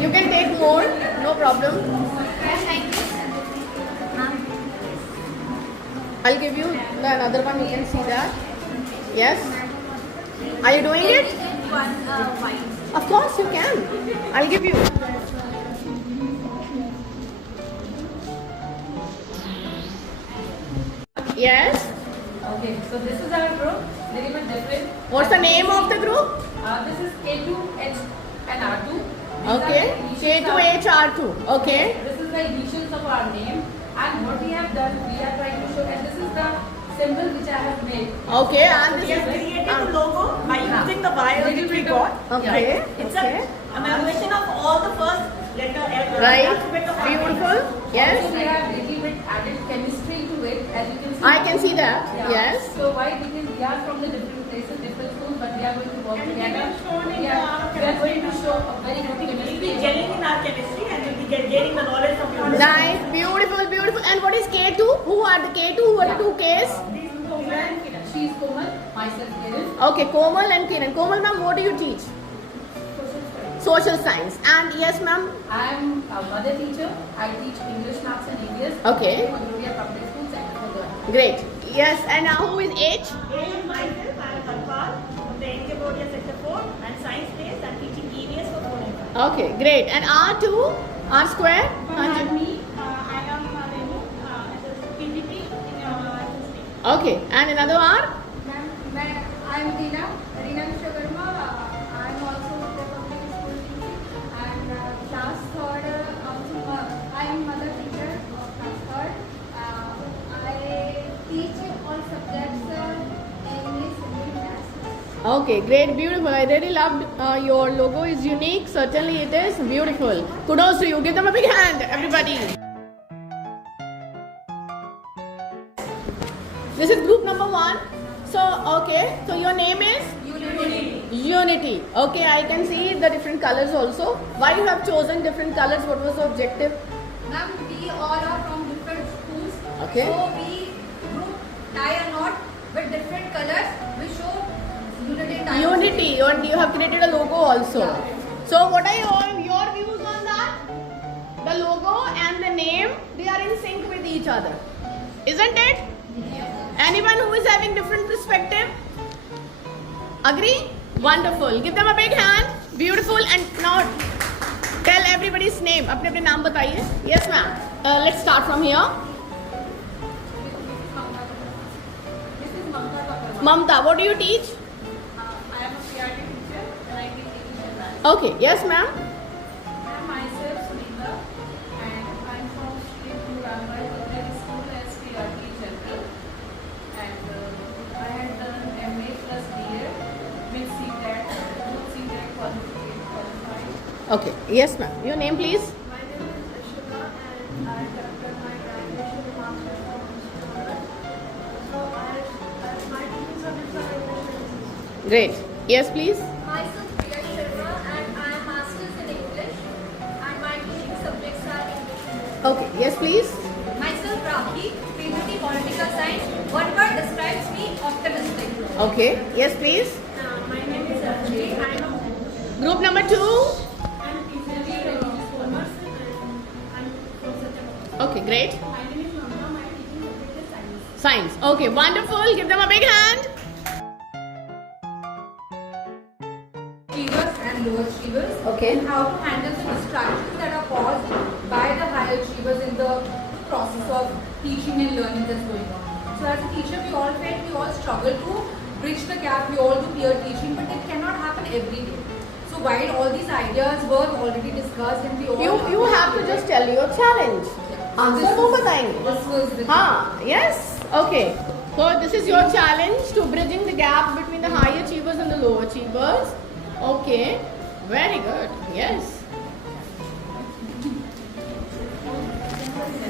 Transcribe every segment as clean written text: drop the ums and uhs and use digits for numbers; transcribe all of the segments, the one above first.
You can take more, no problem. I'll give you the another one, you can see that. Yes. Are you doing it? Of course you can. I'll give you. Yes. Okay, so this is our group, very much different. What's the name of the group? This is K2H and R2. Okay. K2H R2. Okay. This is the initials of our name, and what we have done, we are trying to show, and this is the symbol which I have made. Okay. And We this have is created a logo by using the wires which we got. okay. It's an amalgamation of all the first letter Right. alphabet of our name. Beautiful. Yes. Also, we have little bit added chemistry to it, as you can see. I can see that. Yeah. Yes. So why? Because we are from the different places, different schools, but we are going to work And we together. have shown in We are going to show a very good We'll chemistry. be gelling in our chemistry and we'll be gaining the knowledge from you. Nice. Beautiful. Beautiful. And what is K2? Who are the K2? Who are the two Ks? She is Komal, myself Kiran. Okay. Komal and Kiran. Komal ma'am, what do you teach? Social science. And yes ma'am. I am a mother teacher. I teach English, Maths and EVS. Okay. Gloria Public School, Center for Girls. Great. Yes. And who is H? And myself, I am Harpal from the NJ Bodia Sector 4 and Science Based and teaching EVS for 4 and 5. Okay. Great. And R2? R square? Me, I am Renu, PGP in SSC. Okay. And another R? I am Reena Vishwakarma. I am also with the public school teaching and class third. I am mother teacher of class third. I teach all subjects English, Hindi, Maths. Okay, great, beautiful. I really loved your logo. Is unique. Certainly, it is beautiful. Kudos to you. Give them a big hand, everybody. This is group number 1. So, okay. So your name is Unity. Okay, I can see the different colors also. Why you have chosen different colors? What was the objective? Ma'am, we all are from different schools. Okay. So we group tie a knot with different colors. We show unity. Tie Unity. And you have created a logo also. Yeah. So what are your views on that? The logo and the name, they are in sync with each other. Isn't it? Anyone who is having different perspective? Agree? Wonderful. Give them a big hand. Beautiful. And now tell everybody's name. अपने अपने नाम बताइए. Yes ma'am. Let's start from here. This is Mamta Kaparwa. Mamta, what do you teach? I am a PRT teacher and I teach English and Maths. Okay. Yes ma'am. I am myself Sunita and I am from Sri Guru Rambai Public School as PRT General. And I had done MA plus BA with CTET, both CTET qualified. Okay. Yes ma'am. Your name please. My name is Ashika and I conducted my graduation in Masters from Institute. So my teaching subjects are English and English. Great. Yes please. Myself Priya Sharma and I am Masters in English and my teaching subjects are English and English. Okay. Yes please. Myself Rahul, PhD Political Science. One word describes me, optimistic. Okay. Yes please. My name is Arjun. I am Group number 2. I'm PhD Religious Commerce and I'm from Satyam. Okay. Great. My name is Mamta. My teaching subject is science. Science. Okay, wonderful. Give them a big hand. Achievers and low achievers. Okay. And how to handle the distractions that are caused by the high achievers in the process of teaching and learning that's going on. So as a teacher, we all felt we all struggle to bridge the gap. We all do peer teaching, but it cannot happen every day. So while all these ideas were already discussed and we all You have to just tell your challenge. Answer वो बताएंगे. This was the हाँ. Yes. Okay. So this is your challenge to bridging the gap between the high achievers and the low achievers. Okay. Very good. Yes.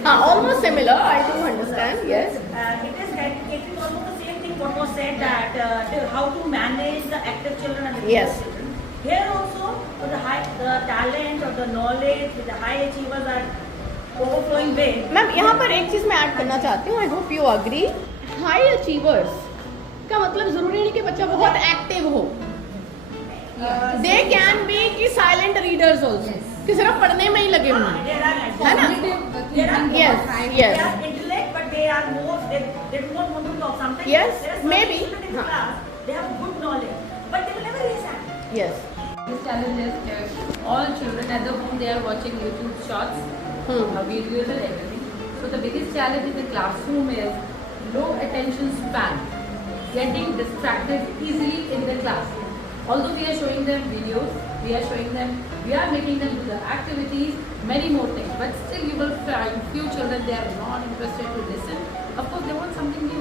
Almost similar. I do understand. Yes. It is getting almost the same thing what was said that how to manage the active children and the Yes. weak children. Here also, for the talent or the knowledge, with the high achievers are overflowing way. Ma'am यहाँ पर एक चीज मैं add करना चाहती हूँ. I hope you agree. High achievers का मतलब जरूरी नहीं कि बच्चा बहुत एक्टिव हो. दे कैन बी कि साइलेंट रीडर्स ऑल्सो, कि सिर्फ पढ़ने में ही लगे हुए हैं, There are है ना? Yes, yes. They are intellect, but they are more. They do not want to talk. Sometimes Yes, there are some maybe. children in the Huh. class. They have good knowledge, but they will never listen. Yes. This challenge is all children at the home, they are watching YouTube shorts, videos and everything. So the biggest challenge in the classroom is low attention span, getting distracted easily in the class. Although we are showing them videos, we are making them do the activities, many more things, but still you will find few children, they are not interested to listen. Of course, they want something new.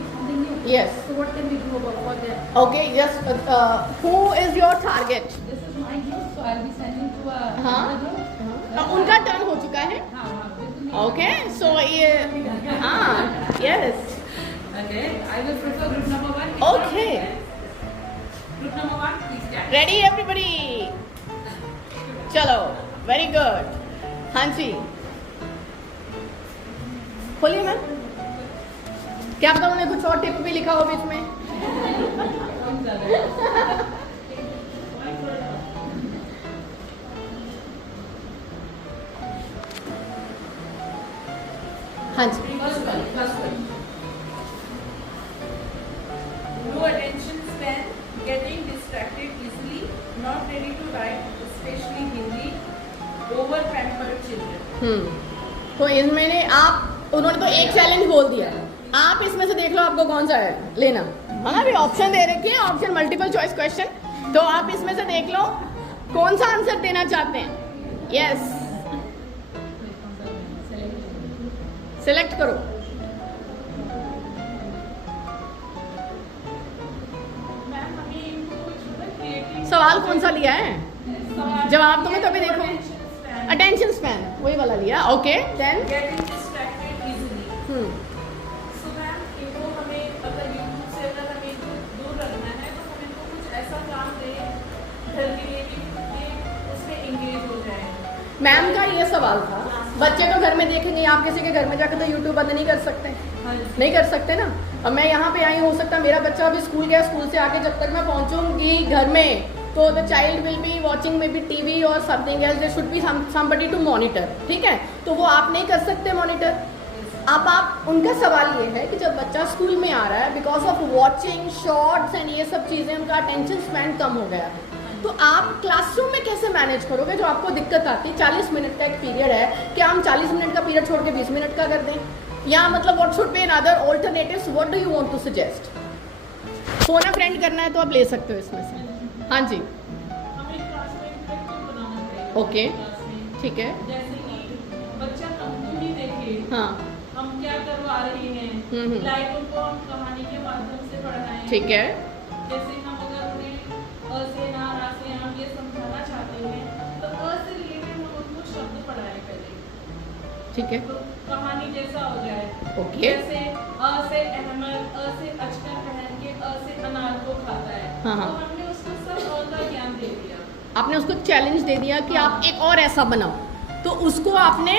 Yes. So what can we do about for them? Okay, yes. Who is your target? This is my group, so I'll be sending to a हाँ. another group. उनका turn हो चुका है. Okay, so ये हाँ, yes. Okay, I will prefer group number 1. Okay. Group number 1, please stand. Ready everybody? चलो, very good. हाँ जी. खोलिए मैम. क्या पता उन्होंने कुछ और टिप भी लिखा हो बीच में. हाँ जी. First one. Low attention span, getting distracted easily, not ready to write, especially Hindi, over pampered children. तो इसमें आप उन्होंने तो एक चैलेंज बोल दिया. आप इसमें से देख लो आपको कौन सा है लेना. हाँ ना, अभी ऑप्शन दे रखे हैं, ऑप्शन मल्टीपल चॉइस क्वेश्चन. तो आप इसमें से देख लो कौन सा आंसर देना चाहते हैं. यस, सिलेक्ट करो. मैम हमें इनको कुछ क्रिएटिव सवाल कौन सा लिया है? जवाब तुम्हें तो अभी देखो. attention span, अटेंशन स्पैन वही वाला लिया. Okay then. getting distracted easily. So ma'am इनको हमें अगर YouTube से अगर हमें इनको दूर रखना है तो हम इनको कुछ ऐसा काम दें घर के लिए कि ये उसमें engage हो जाए. मैम का ये सवाल था. बच्चे तो घर में देखेंगे, आप किसी के घर में जाकर तो यूट्यूब बंद नहीं कर सकते. नहीं कर सकते ना. अब मैं यहाँ पे आई, हो सकता है मेरा बच्चा अभी स्कूल गया, स्कूल से आके जब तक मैं पहुँचूंगी घर में तो the child will be watching maybe TV और something else. There should be somebody to monitor. ठीक है, तो वो आप नहीं कर सकते मॉनिटर. अब आप उनका सवाल ये है कि जब बच्चा स्कूल में आ रहा है, because of watching shorts and ये सब चीज़ें उनका अटेंशन स्पैन कम हो गया है. तो आप क्लासरूम में कैसे मैनेज करोगे जो आपको दिक्कत आती है? 40 मिनट का एक पीरियड है, क्या हम 40 मिनट का पीरियड छोड़ के 20 मिनट का कर दें? या मतलब what should be another alternatives? What do you want to suggest? Phone a friend करना है तो आप ले सकते हो इसमें से. हाँ जी. हमें क्लास में इंटरेक्टिव बनाना चाहिए. ओके, क्लास में ठीक है. जैसे कि बच्चा हमको ही देखे हाँ, हम क्या करवा रहे हैं, लाइक उनको हम कहानी के माध्यम से पढ़ाएं. ठीक है. जैसे हम अगर उन्हें अ से ना, रा से हम ये समझाना चाहते हैं तो अ से रिलेटेड हम उनको शब्द पढ़ाएं पहले, ठीक है. तो कहानी जैसा हो जाए. ओके. जैसे अ से अहमद, अ से अचकर पहन के, अ से अनार को खाता है. हाँ, हाँ. तो हमने उसको सब और का ज्ञान दे दिया. आपने उसको चैलेंज दे दिया कि आप एक और ऐसा बनाओ, तो उसको आपने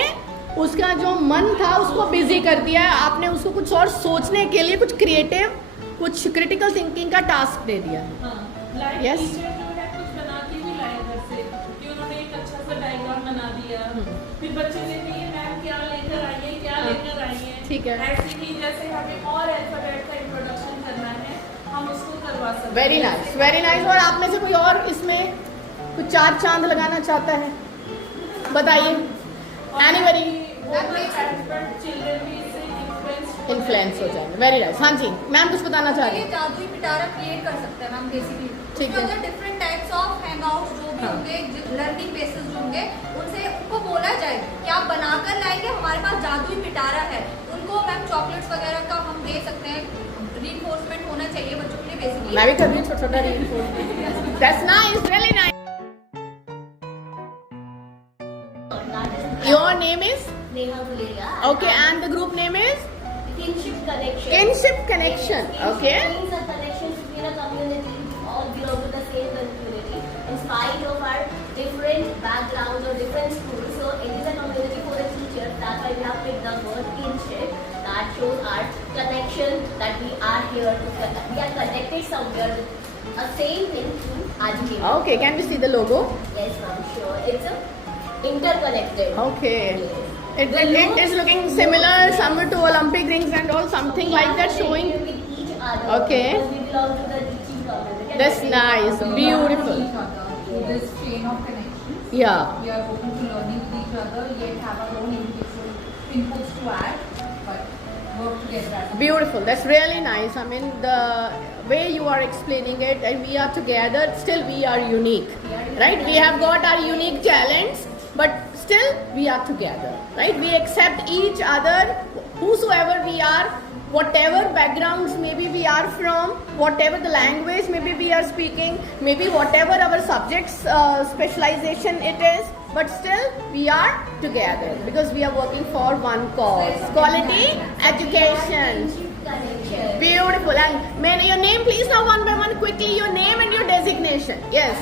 उसका जो मन था उसको बिजी कर दिया. आपने उसको कुछ और सोचने के लिए कुछ क्रिएटिव, कुछ क्रिटिकल थिंकिंग का टास्क दे दिया. हाँ, लाइक Yes. टीचर जो है कुछ बना के भी लाए घर से कि उन्होंने एक अच्छा सा डायग्राम बना दिया. फिर बच्चे कहते हैं मैम क्या लेकर आई है, क्या लेकर आई है. ठीक है. ऐसे ही जैसे हमें और अल्फाबेट का इंट्रोडक्शन करना है हम उसको करवा सकते हैं. Very nice, very nice. और आप में से कोई और इसमें कुछ 4 चांद लगाना चाहता है? बताइए. एनीबडी? चिल्ड्रन भी इससे इन्फ्लुएंस हो जाएंगे. Very nice. हाँ जी, मैम कुछ बताना चाह रही ये हैं? जादुई पिटारा क्रिएट कर सकते हैं मैम बेसिकली. ठीक है. उसमें डिफरेंट टाइप्स ऑफ हैंगआउट्स जो भी हाँ. होंगे, लर्निंग बेसिस जो होंगे, उनसे उनको बोला जाए कि आप बनाकर लाएंगे, हमारे पास जादुई पिटारा है. उनको मैम चॉकलेट्स वगैरह का हम दे सकते हैं. रीइंफोर्समेंट होना चाहिए बच्चों के लिए बेसिकली. मैं भी कर रही हूँ छोटा छोटा reinforcement. That's nice, really nice. Your name is? Neha Guleria. Okay, and the group name is? Kinship connection. Kinship connection. Okay. It means a connection between a community. We all belong to the same community. In spite of our different backgrounds or different schools, so it is a community for the teachers. That's why we have picked the word kinship. That shows our connection. That we are here. We are connected out there with a same thing to agitate. Okay, can we see the logo? Yes, ma'am, sure. It's interconnected. Okay. Yes. It is looking similar somewhere to Olympic rings and all, something We like are that showing. connected with each other. Okay. Because we belong to the teaching community. That's nice, We beautiful. learn from each other through this chain of connections. Yeah. We are open to learning with each other, yet have our own individual inputs to add, but work together as a Beautiful. That's really nice. I mean, the way you are explaining it, and we are together, still we are unique, right? We have got our unique talents, but still we are together, right? We accept each other, whosoever we are, whatever backgrounds maybe we are from, whatever the language maybe we are speaking, maybe whatever our subjects specialization it is, but still we are together because we are working for one cause, quality education. Connection. Beautiful. And may your name please now one by one quickly, your name and your designation. Yes.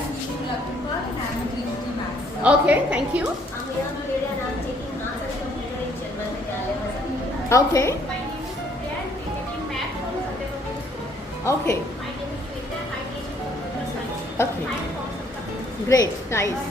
Okay, thank you. I'm Neha Durede and I'm taking Maths and Computer in Chilman Vidyalaya, Vasant. Okay. My name is Supriya and we taking math from Satyavati School. Okay. My name is Shweta and I teach computer science. Okay. I'm from Satyavati. Great. Nice.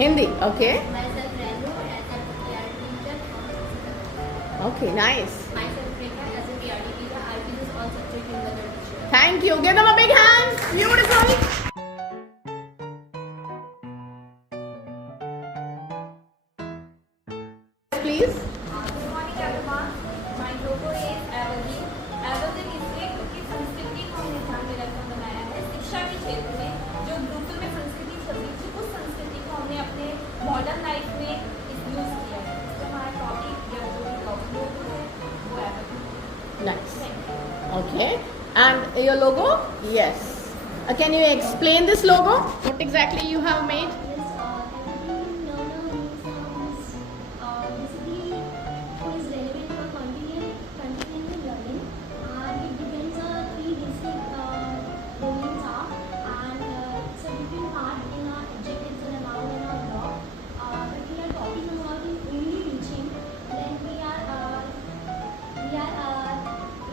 Hindi. Okay. Myself Renu as a PRD teacher from Satyavati. Okay. Nice. Myself Rekha as a PRD teacher. I teach all subjects in the literature. Thank you. Give them a big hand. Beautiful. Please. Good morning everyone. My logo is Evergreen. Evergreen इसलिए क्योंकि संस्कृति को हमने ध्यान में रखकर बनाया है। शिक्षा के क्षेत्र में जो गुरुकुल में संस्कृति चलती थी, उस संस्कृति को हमने अपने मॉडर्न लाइफ में यूज किया है। तो हमारा टॉपिक या जो भी लोगो है वो Evergreen। Nice. Okay. And your logo? Yes. Can you explain this logo? What exactly you have made? Yes, every learner needs basically who is relevant for continuing learning, and it depends on three basic domains are, and it's a different part in our adjectives and a noun and a verb. But we are talking about in only teaching, then we are in a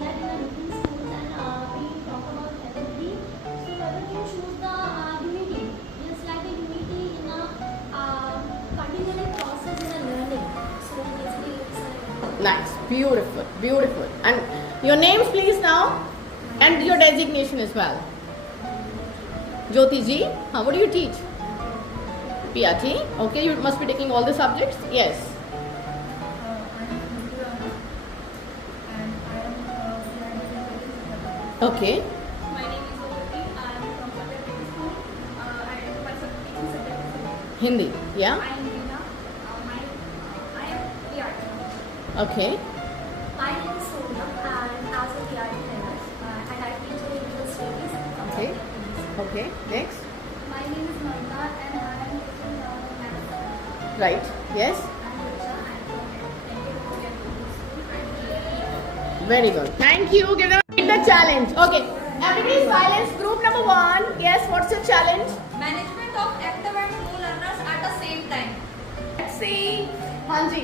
different schools and we talk about everything. So everything shows the unity, just like the unity in a continuing process in a learning. So basically it's Nice. Beautiful. Beautiful. And your names please now and your designation as well. Jyoti ji, what do you teach? PRT. Okay, you must be taking all the subjects. Yes. Okay. My name is Olati. I am from Satyavati School. My subject is Satyavati. Hindi. Yeah. I am Reena. I am PRD. Okay. My name is Sonia and as a PRD trainer and I teach religious studies. Okay. Okay. Next. My name is Mamta and I am teaching maths. Right. Yes. I am Richa. I am from School. Very good. Thank you. Give them the challenge. Okay. Everybody silence. Group number 1. Yes. What's your challenge? Management of active and slow learners at the same time. Let's see. हाँ जी.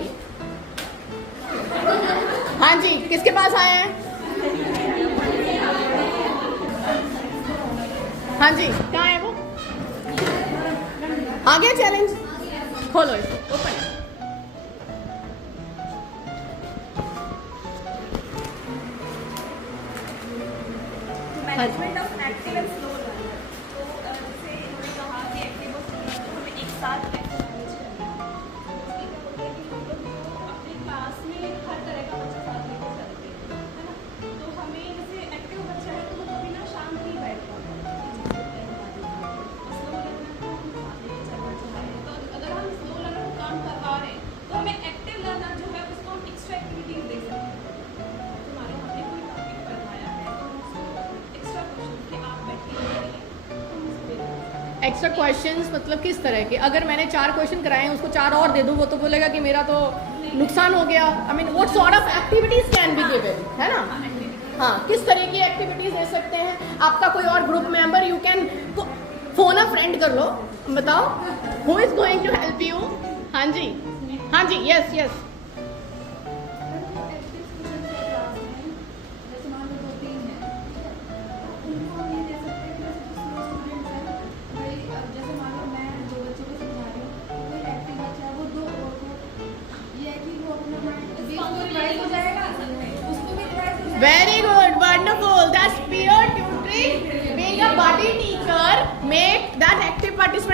हाँ जी. किसके पास आए हैं? हाँ जी. कहाँ है वो? आ गया चैलेंज? खोलो इसको. Open. Management of active and slow learner. तो जैसे इन्होंने कहा कि एक्टिव और स्लो लर्नर को हमें एक साथ कैसे मैनेज करना है। उसमें क्या होता है कि हम लोग तो अपनी क्लास में हर तरह का बच्चा साथ लेके चलते हैं, है ना। तो हमें जैसे एक्टिव बच्चा है तो वो कभी ना शांत नहीं बैठ पाता है, और स्लो लर्नर को हम साथ लेके चलना चाहें तो अगर हम स्लो लर्नर को काम करवा रहे हैं तो हमें एक्टिव लर्नर जो है उसको हम एक्स्ट्रा एक्टिविटीज दे सकते हैं। तुम्हारे यहाँ पे कोई टॉपिक करवाया है तो हम उसको एक्स्ट्रा क्वेश्चन के आप बैठे करिए, हम उसको दे देंगे। एक्स्ट्रा क्वेश्चंस मतलब किस तरह के? अगर मैंने 4 क्वेश्चन कराए हैं उसको 4 और दे दूँ, वो तो बोलेगा कि मेरा तो नुकसान हो गया. I mean what sort of activities can be given, है ना? हाँ, किस तरह की एक्टिविटीज दे सकते हैं? आपका कोई और group member, you can phone a friend कर लो. बताओ who is going to help you. हाँ जी. यस. एक्टिव स्टूडेंट्स है क्लास में, जैसे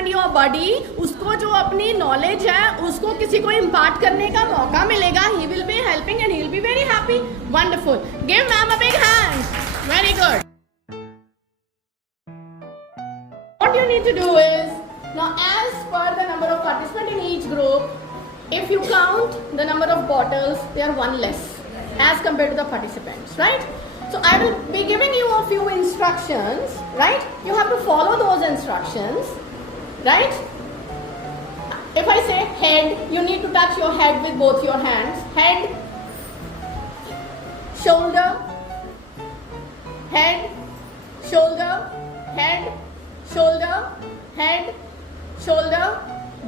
एक्सपैंड योर बॉडी, उसको जो अपनी नॉलेज है उसको किसी को इम्पार्ट करने का मौका मिलेगा. He will be helping and he will be very happy. Wonderful. Give ma'am a big hand. Very good. What you need to do is, now as per the number of participants in each group, if you count the number of bottles, they are one less as compared to the participants, right? So I will be giving you a few instructions, right? You have to follow those instructions, right? If I say head, you need to touch your head with both your hands. Head, shoulder, head, shoulder, head, shoulder, head, shoulder,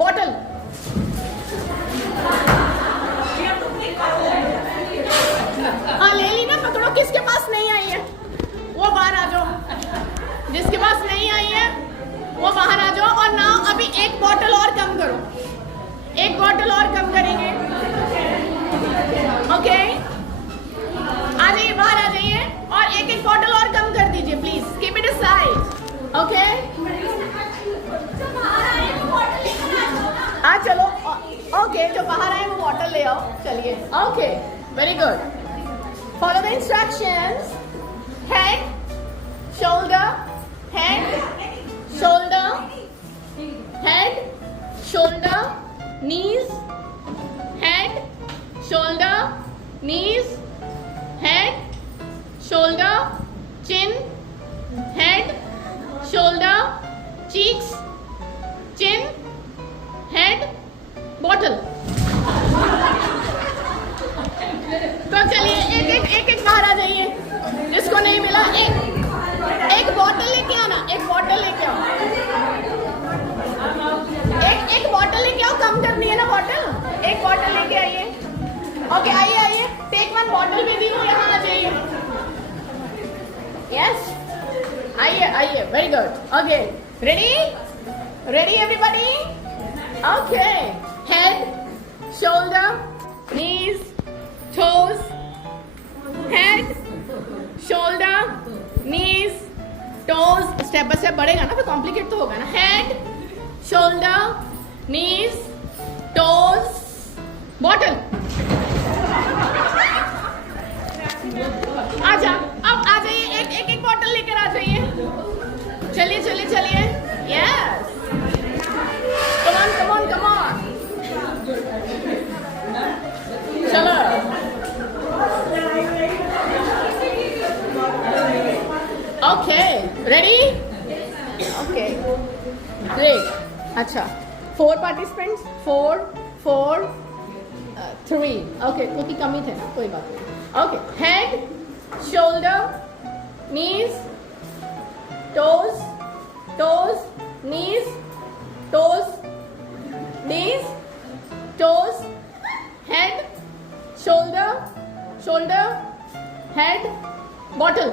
bottle. हाँ ले ली ना, पकड़ो. किसके पास नहीं आई है वो बाहर आ जाओ. जिसके पास नहीं आई है वो बाहर आ जाओ. और ना अभी एक बॉटल और कम करो. एक बॉटल और कम करेंगे. ओके, आ जाइए, बाहर आ जाइए. और एक एक बॉटल और कम कर दीजिए please. Keep it aside. Okay, हाँ चलो. ओके, जो बाहर आए वो बॉटल ले आओ. चलिए. Okay, very good. Follow the instructions. Head, shoulder, head, shoulder, head, shoulder, knees, head, shoulder, knees, head, shoulder, chin, head, shoulder, cheeks, chin, head, bottle. तो चलिए एक एक बाहर आ जाइए. जिसको नहीं मिला एक बॉटल लेके आना. एक बॉटल लेके आओ. एक बॉटल लेके आओ. कम करनी है ना बॉटल. एक बॉटल लेके आइए. ओके, आइए आइए. टेक वन बॉटल भी दी हूँ. यहाँ आ जाइए. यस, आइए आइए. Very good. Okay, ready ready everybody. Okay, head, shoulder, knees, toes, head, shoulder, knees, toes. Step by step बढ़ेगा ना, फिर कॉम्प्लिकेट तो होगा ना. Head, shoulder, knees, toes, bottle. आजा, अब आ जाइए. एक एक बॉटल लेकर आ जाइए. चलिए चलिए चलिए. Yes, come on come on come on. चलो. Okay, ready. Okay, great. अच्छा, 4 पार्टिसिपेंट्स. 4 4 3. ओके, क्योंकि कमी थे ना, कोई बात नहीं. Okay, head, shoulder, knees, toes, toes, knees, toes, knees, toes, head, shoulder, shoulder, head, bottle.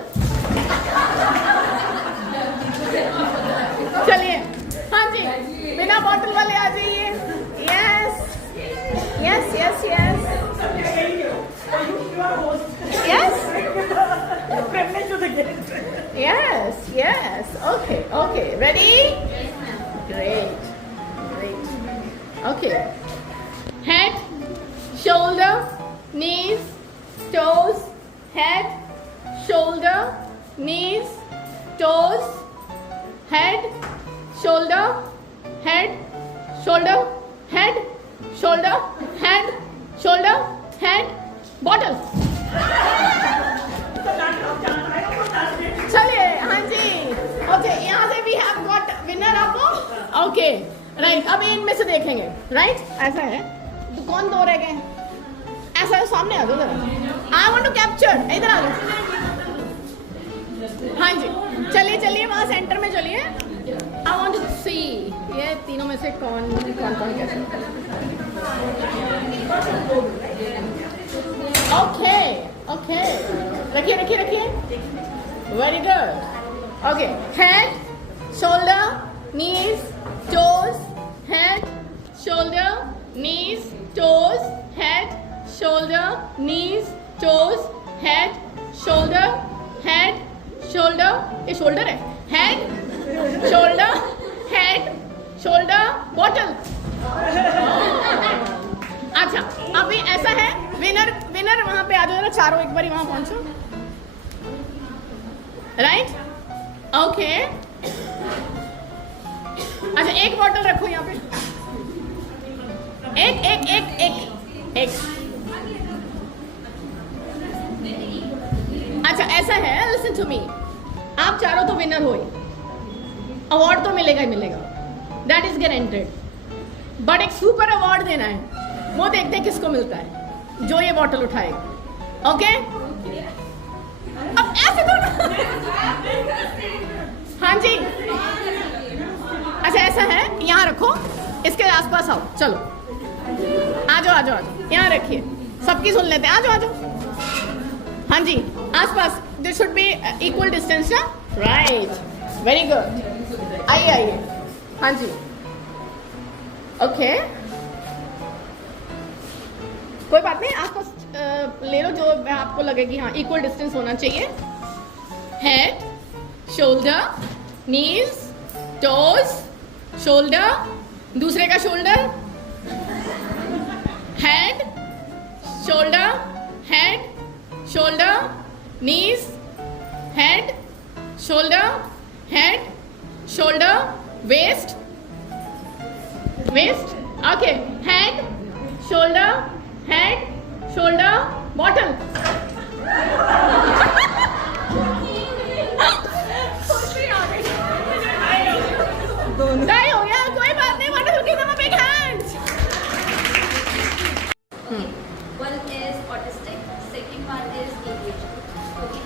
चलिए. हाँ जी, बिना बॉटल वाले आ जाइए. Yes yes yes yes yes yes yes. Okay okay, ready. Great great. Okay, head, shoulder, knees, toes, head, shoulder, knees, toes, head, shoulder, head, shoulder, head, shoulder, head, shoulder, head, bottle. चलिए. हाँ जी. Okay, यहाँ से we have got winner आपको. Okay, right. अब इनमें से देखेंगे. Right, ऐसा है तो कौन 2 रह गए. ऐसा सामने आ जाओ. I want to capture. इधर आ जाओ. हाँ जी, चलिए चलिए वहाँ सेंटर में चलिए. आई वांट टू सी ये तीनों में से कौन कौन कौन कैसे. ओके ओके, रखिए रखिए रखिए. Very good. Okay, head, shoulder, knees, toes, head, shoulder, knees, toes, head, shoulder, knees, toes, head, shoulder, head, shoulder. ये शोल्डर है. Head, shoulder, head, shoulder, bottle. अच्छा, अभी ऐसा है, विनर वहां पे आ जाओ ना, चारों एक बार वहां पहुंचो। Right, okay. अच्छा, एक बॉटल रखो यहाँ पे, एक। अच्छा, ऐसा है, लिसन टू मी, आप चारों तो विनर हो, अवार्ड तो मिलेगा ही मिलेगा, दैट इज गारंटेड। बट एक सुपर अवार्ड देना है, वो देखते हैं किसको मिलता है, जो ये बॉटल उठाएगा। ओके, अब ऐसे तो हाँ जी। अच्छा, ऐसा है, यहाँ रखो, इसके आसपास आओ, चलो आ जाओ, यहाँ रखिए, सबकी सुन लेते हैं, आ जाओ। हाँ जी, आसपास, this should be equal distance ना, राइट, वेरी गुड। आइए, हाँ जी, ओके, कोई बात नहीं, आसपास ले लो जो आपको लगे कि हाँ इक्वल डिस्टेंस होना चाहिए। Head, shoulder, knees, toes, shoulder, दूसरे का shoulder, head, shoulder, knees, head, shoulder, waist, okay, head, shoulder, bottle. नहीं हो गया, कोई बात नहीं, wonderful, give them a big hand. One is autistic, second one is ADHD. Okay.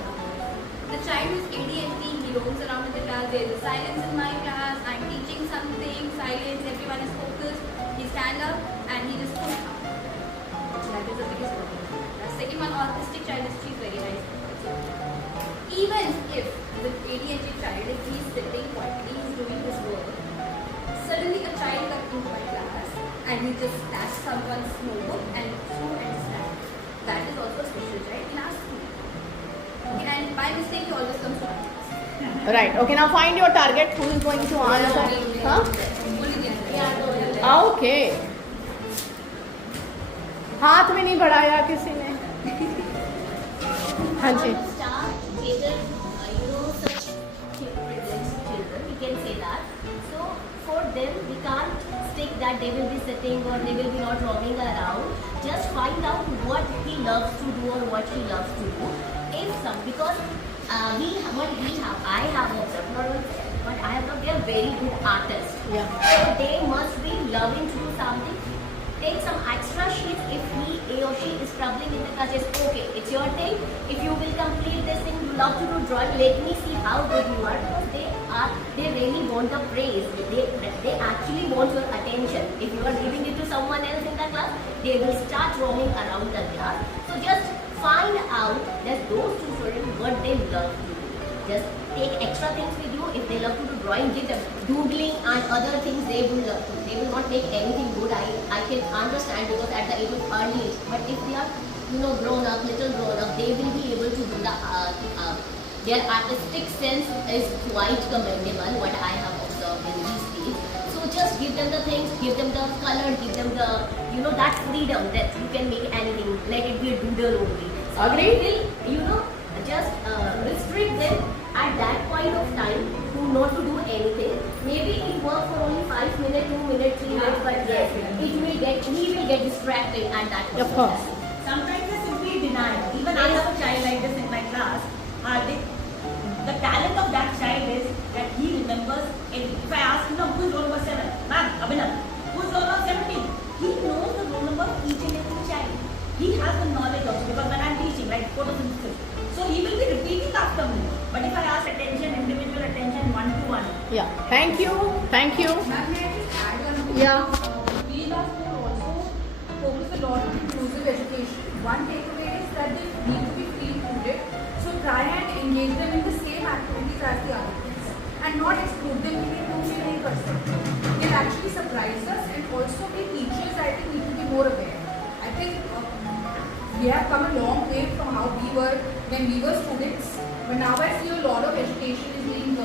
The child who is ADHD, he roams around in the class, there is silence in my class, I'm teaching something, silence, everyone is focused, he stand up and he just puts up. That is the biggest problem. The second one, autistic child, is treated very nice. Even if the ADHD child, if he is sitting quietly, he is doing his work, suddenly a child comes into my class and he just snatched someone's notebook and threw and snapped. That is also a special child in our school. Okay, and by mistake he always comes to my class. Right, okay, now find your target, who is going to answer? Huh? Okay. हाथ में नहीं बढ़ाया किसी ने। हाँ जी। We can't stick that they will be sitting or they will be not roaming around. Just find out what he loves to do or what she loves to do. Because I have observed, not only but I have not, they are very good artists. Yeah. So they must be loving to do something. Take some extra sheets if he or she is struggling in the class. Just okay, it's your thing. If you will complete this thing, you love to do drawing. Let me see how good you are, because they really want the praise. They actually want your attention. If you are giving it to someone else in the class, they will start roaming around the class. So just find out that those two students what they love to do. Just take extra things with you. If they love to do drawing, give them doodling and other things they will love to. They will not make anything good. I can understand, because at the age of early age. But if they are, grown up, little grown up, they will be able to do the their artistic sense is quite commendable, what I have observed in these kids. So just give them the things, give them the color, give them the, that freedom that you can make anything. Let it be a doodle only. So Agree? They will, just restrict them at that point of time to not to do anything. Maybe it works for only 5 minutes, 2 minutes, 3 minutes, but yes, he will get distracted at that point. Of course. Sometimes they simply deny. Even I have a child like this in my class. The talent of that child is that he remembers. If I ask him, who is roll number 7? Ma'am, Abhinav. Who is roll number 17? He knows the roll number of each and every child. He has the knowledge also, because when I am teaching, like photosynthesis, so he will be repeating after me. But if I ask attention, individual attention, one-to-one. Yeah. Thank you. Ma'am, may I just add one thing? Yeah. We last year also focus a lot on inclusive education. One takeaway is that they need to be free included. So try and engage them in the same activities as the other kids, and not exclude them in 2-3%. It actually surprise us, and also we teachers, I think, need to be more aware. I think we have come a long way from how we were when we were students, but now I see a lot of education is being,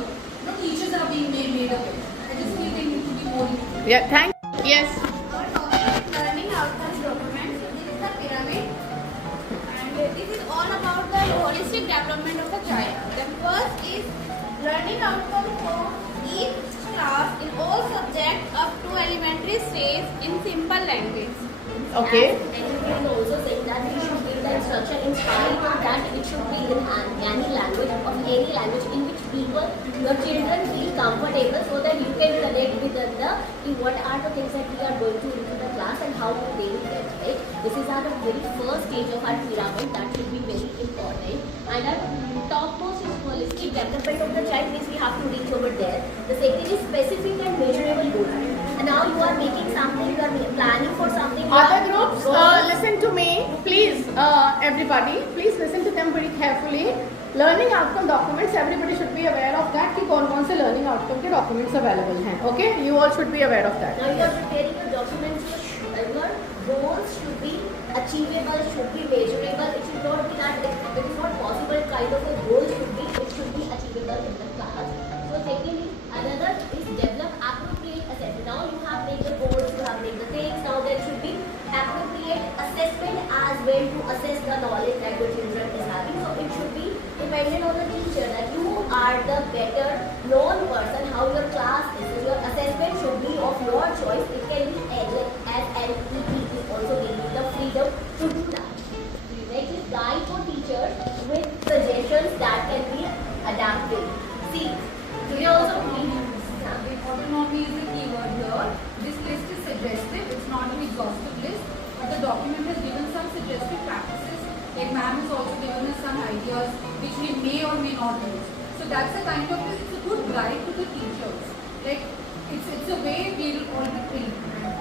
teachers are being made aware. I just feel they need to be more Yeah, thank. Yes. Our topic is learning outcomes document. So this is the pyramid, and this is all about the holistic development of a child. The first is learning outcome for each class in all subjects up to elementary stage in simple language. Okay. And you can also say that we should give the instruction inspired that it should be in any language, of any language in which people, your children feel comfortable, so that you can connect with them what are the things that we are going to into the class and how they will get it. This is our very first stage of our pyramid, that should be very important. And our topmost is holistic development of the child, means we have to reach over there. The second is specific and measurable goals. And now you are making something, you are planning for something. Other groups, listen to me, please. Everybody, please listen to them very carefully. Learning outcome documents, everybody should be aware of that. कि कौन-कौन से learning outcome के documents available हैं. Okay, you all should be aware of that. Now you are preparing your documents. Your goals should be achievable, should be measurable. It should not be that it is not possible kind of a goal should be. It should be achievable in the class. So secondly, another is develop appropriate assessment. Now you have made the goals, you have made the things. Now there should be appropriate assessment as well to assess the knowledge that the children is having. So it should be dependent on the teacher that you are the better known person how your class is. So your assessment should be of your choice. It can be SLET is also giving the freedom to do that. Next is guide for teachers with suggestions that can be adapted. See, we also Autonomy is the key word here. This list is suggestive, it's not an exhaustive list, but the document has given some suggestive practices. Like ma'am has also given us some ideas which we may or may not use. So that's a kind of, it's a good guide to the teachers. Like it's a way we will all be trained.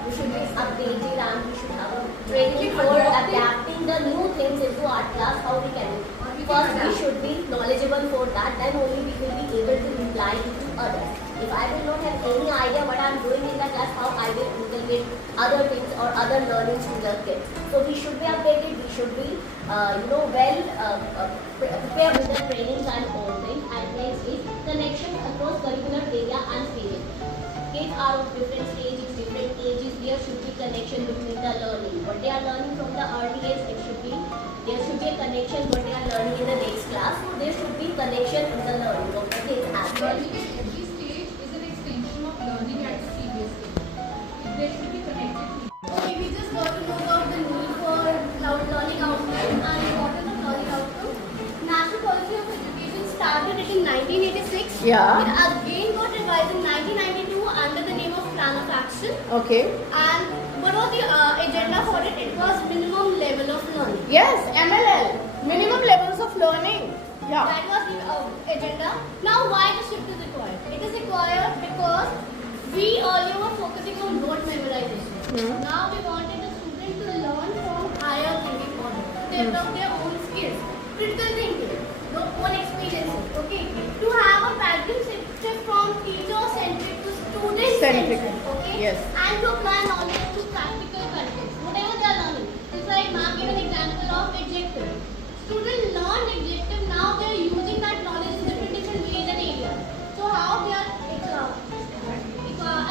we should be updated and we should have a training for adapting the new things into our class, how we can do. First, we should be knowledgeable for that, then only we will be able to reply to others. If I will not have any idea what I am doing in the class, how I will inculcate other things or other learnings to the kids. So we should be updated, we should be, prepared with the trainings and all things. And next is connection across curricular area and stages. Kids are of different stages, different ages. There should be connection between the learning. What they are learning from the early age, there should be a connection what they are learning in the next class. So there should be connection in the learning of the kids as well. Every stage is an extension of learning at the previous stage. They should be connected. Okay, we just got to know about the need for learning outcome and importance of learning outcome. National Policy of Education started it in 1986. Yeah. It again got revised in 1992 under the name of Plan of Action. Okay. And what was the agenda for it? It was minimum level of learning. Yes, MLL, minimum levels of learning. Yeah. That was the agenda. Now, why the shift is required? It is required because we earlier were focusing on note memorization. Now we wanted the student to learn from higher thinking order, to develop their own skills, critical thinking, their own experiences. Okay, to have a paradigm shift from teacher-centric to student-centric. Okay, Yes. and to apply knowledge to practical context. Whatever they are learning. It's like ma'am gave an example of adjective. Students learn adjective, now they are using that knowledge in different ways and areas. So how they are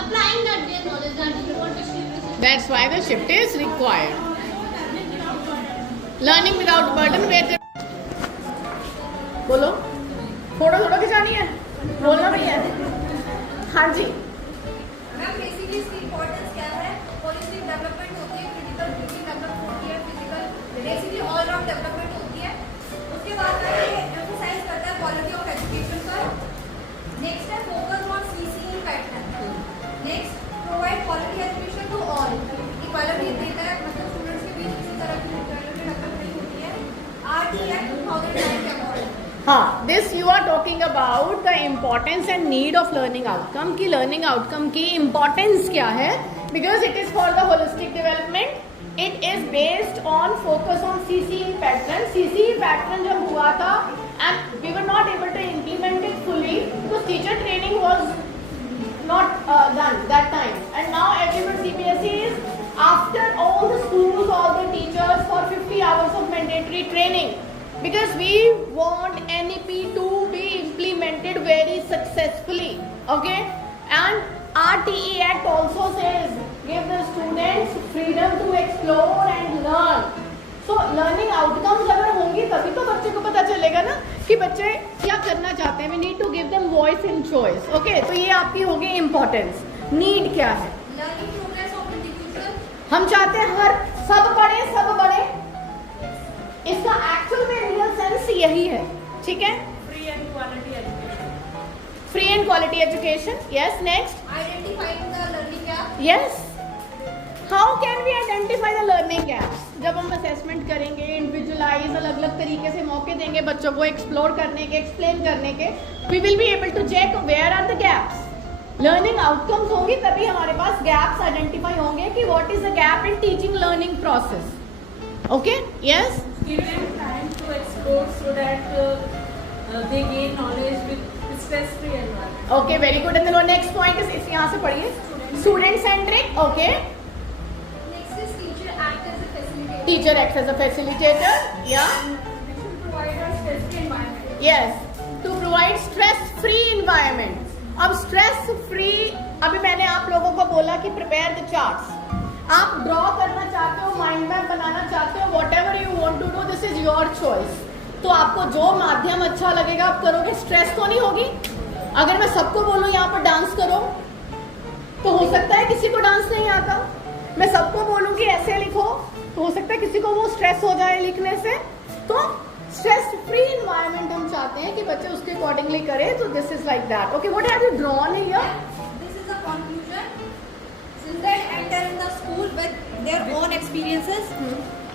applying that their knowledge, that is what the shift is. That's why the shift is required. Learning without burden where बोलो photo खिंचानी है बोलना भी है हाँ जी ma'am basically इसकी importance क्या है? Holistic development होती है, क्रिटिकल थिंकिंग डेवलप होती है, physical basically all round development होती है. उसके बाद में ये एम्फसाइज करता है क्वालिटी ऑफ एजुकेशन पर. नेक्स्ट है focus on CCE pattern. Next provide quality education to all. Equality देता है, मतलब स्टूडेंट्स के बीच किसी तरह की इक्वालिटी डेवलप नहीं होती है. RTI 2009 के अकॉर्डिंग. हाँ, this you are talking about the importance and need of learning outcome की learning outcome की importance क्या है because it is for the holistic development. It is based on focus on CCE pattern. CCE pattern जब हुआ था and we were not able to implement it fully because teacher training was not done that time. And now everyone CBSE is after all the schools, all the teachers for 50 hours of mandatory training. Because we want NEP to be implemented very successfully, okay? And RTE Act also says outcomes अगर होंगी तभी तो बच्चे को पता चलेगा ना कि बच्चे क्या करना चाहते हैं. We need to give them voice in choice. Okay, तो ये आपकी होगी इंपॉर्टेंस. नीड क्या है? Learning progress of individual. हम चाहते हैं हर सब बढ़े. इसका एक्चुअल में रियल सेंस यही है. ठीक है, free and quality education. Free and quality education. Yes, next. Identifying the learning gap. Yes. How can we identify the learning gaps? जब हम असेसमेंट करेंगे, इंडिविजुअलाइज अलग अलग तरीके से मौके देंगे बच्चों को एक्सप्लोर करने के, एक्सप्लेन करने के, we will be able to check where are the gaps. Learning outcomes होंगी तभी हमारे पास गैप्स आइडेंटिफाई होंगे कि what is the gap in teaching learning process. Okay, yes. Give them time to explore so that they gain knowledge with stress-free environment. Okay, very good. And then next point is, इस यहाँ से पढ़िए, student centric. Okay, Next is teacher act as a facilitator. Teacher act as a facilitator. या We should provide a stress-free environment. Yes, to provide stress free environment. अब stress free, अभी मैंने आप लोगों को बोला कि प्रिपेयर द चार्ट्स. आप ड्रॉ करना चाहते हो, माइंड मैप बनाना चाहते हो, whatever you want to do, this is your choice. तो आपको जो माध्यम अच्छा लगेगा आप करोगे. स्ट्रेस तो नहीं होगी. अगर मैं सबको बोलूँ यहाँ पर डांस करो, तो हो सकता है किसी को डांस नहीं आता. मैं सबको बोलूँ कि ऐसे लिखो, तो हो सकता है किसी को वो स्ट्रेस हो जाए लिखने से. तो स्ट्रेस फ्री इन्वायरमेंट हम चाहते हैं कि बच्चे उसके अकॉर्डिंगली करें. तो this is like that. Okay, what have you drawn here? This is the conclusion. Children enter in the school with their own experiences.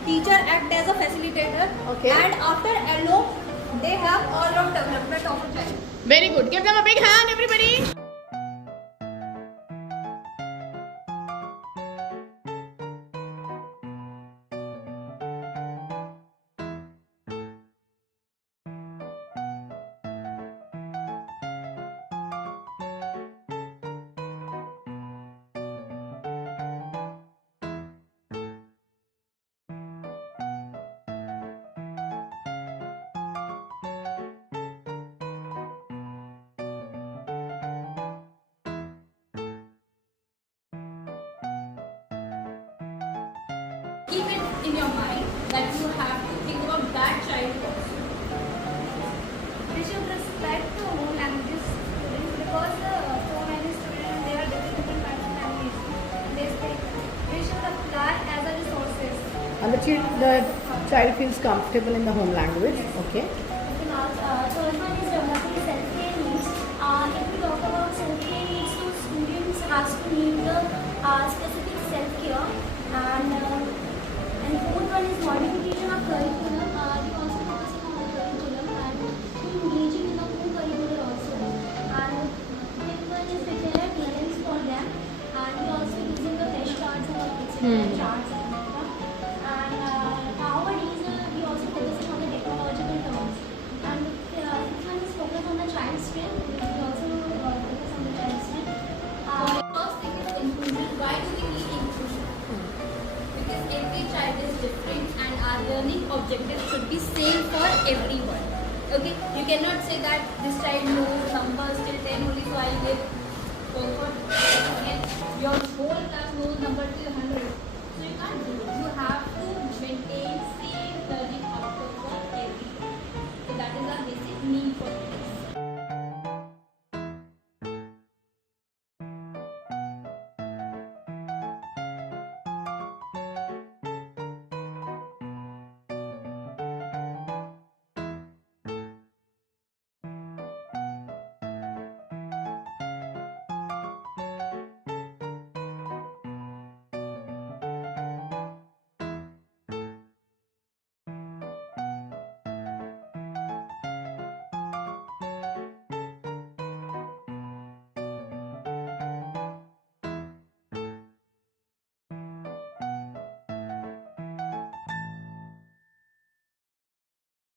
Teacher act as a facilitator. Okay. And after LO, they have all-round development of a child. Very good. Give them a big hand, everybody. Keep it in your mind that you have to think about that child also. We should respect the home languages students because so many students they are different kinds of language. They speak. We should apply as a resources. And the child feels comfortable in the home language. Okay. Third one is developing self-care needs. If we talk about self-care needs, so students has to need the specific self-care, and fourth one is modification of curriculum. We also focusing on the curriculum and engaging in the co-curricular also. And fifth one is prepared lessons for them, and we also using the fresh charts and etc. charts and nowadays we also focusing on the technological terms. And this one is focus on the child strength. We also focus on the child strength. First thing is inclusion. Why do we need inclusion? Because every child is different and our learning objectives should be same for everyone. Okay? You cannot say that this child knows numbers till 10 only, so I'll give for again. Your whole class knows number till 100. So you can't do it. You have to maintain same learning